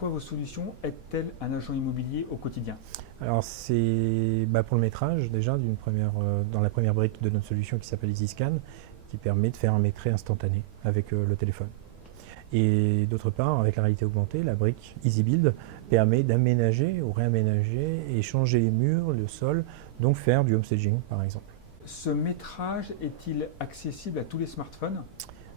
quoi vos solutions aident-elles un agent immobilier au quotidien? Alors c'est pour le métrage déjà, dans la première brique de notre solution qui s'appelle EasyScan, qui permet de faire un métré instantané avec le téléphone. Et d'autre part, avec la réalité augmentée, la brique EasyBuild permet d'aménager ou réaménager et changer les murs, le sol, donc faire du homestaging par exemple. Ce métrage est-il accessible à tous les smartphones?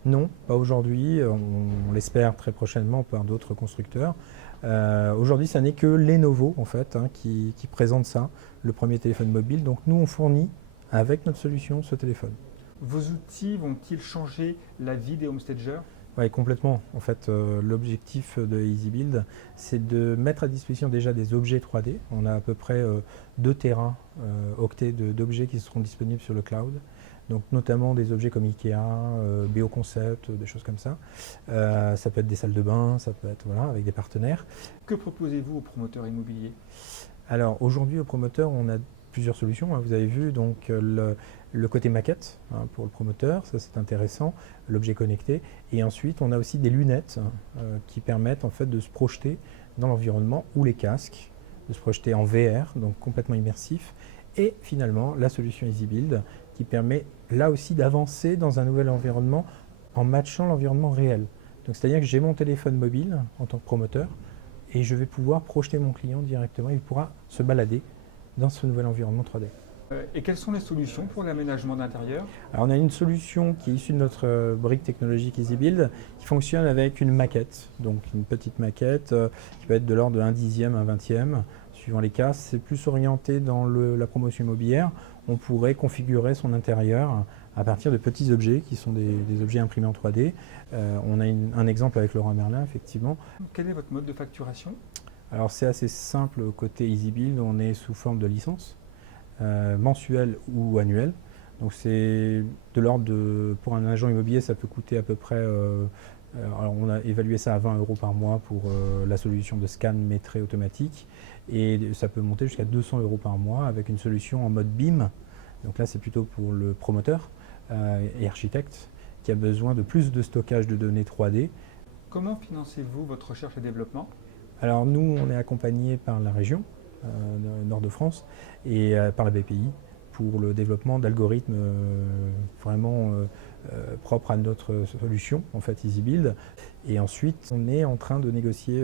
Non, pas aujourd'hui. On l'espère très prochainement par d'autres constructeurs. Aujourd'hui, ça n'est que Lenovo en fait qui présente ça, le premier téléphone mobile. Donc nous, on fournit avec notre solution ce téléphone. Vos outils vont-ils changer la vie des homestagers? Oui, complètement. En fait, l'objectif de EasyBuild, c'est de mettre à disposition déjà des objets 3D. On a à peu près 2 octets d'objets qui seront disponibles sur le cloud. Donc notamment des objets comme Ikea, Bioconcept, des choses comme ça. Ça peut être des salles de bain, ça peut être avec des partenaires. Que proposez-vous aux promoteurs immobiliers? Alors aujourd'hui aux promoteurs, on a plusieurs solutions. Vous avez vu donc le côté maquette pour le promoteur, ça c'est intéressant, l'objet connecté. Et ensuite on a aussi des lunettes qui permettent en fait de se projeter dans l'environnement, ou les casques, de se projeter en VR, donc complètement immersif. Et finalement la solution EasyBuild qui permet là aussi d'avancer dans un nouvel environnement en matchant l'environnement réel. Donc c'est-à-dire que j'ai mon téléphone mobile en tant que promoteur et je vais pouvoir projeter mon client directement, il pourra se balader dans ce nouvel environnement 3D. Et quelles sont les solutions pour l'aménagement d'intérieur? Alors on a une solution qui est issue de notre brique technologique EasyBuild qui fonctionne avec une maquette, donc une petite maquette qui peut être de l'ordre de 1/10, 1/20, suivant les cas. C'est plus orienté dans la promotion immobilière. On pourrait configurer son intérieur à partir de petits objets qui sont des objets imprimés en 3D. On a un exemple avec Leroy Merlin, effectivement. Quel est votre mode de facturation? Alors c'est assez simple côté EasyBuild, on est sous forme de licence, mensuelle ou annuelle. Donc c'est de l'ordre de, pour un agent immobilier, ça peut coûter à peu près, alors on a évalué ça à 20 € par mois pour la solution de scan métré automatique. Et ça peut monter jusqu'à 200 € par mois avec une solution en mode BIM. Donc là c'est plutôt pour le promoteur et architecte qui a besoin de plus de stockage de données 3D. Comment financez-vous votre recherche et développement? Alors nous, on est accompagné par la région Nord-de-France et par la BPI pour le développement d'algorithmes vraiment propres à notre solution, en fait EasyBuild. Et ensuite, on est en train de négocier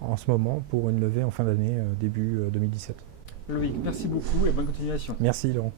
en ce moment pour une levée en fin d'année, début 2017. Loïc, merci beaucoup et bonne continuation. Merci Laurent.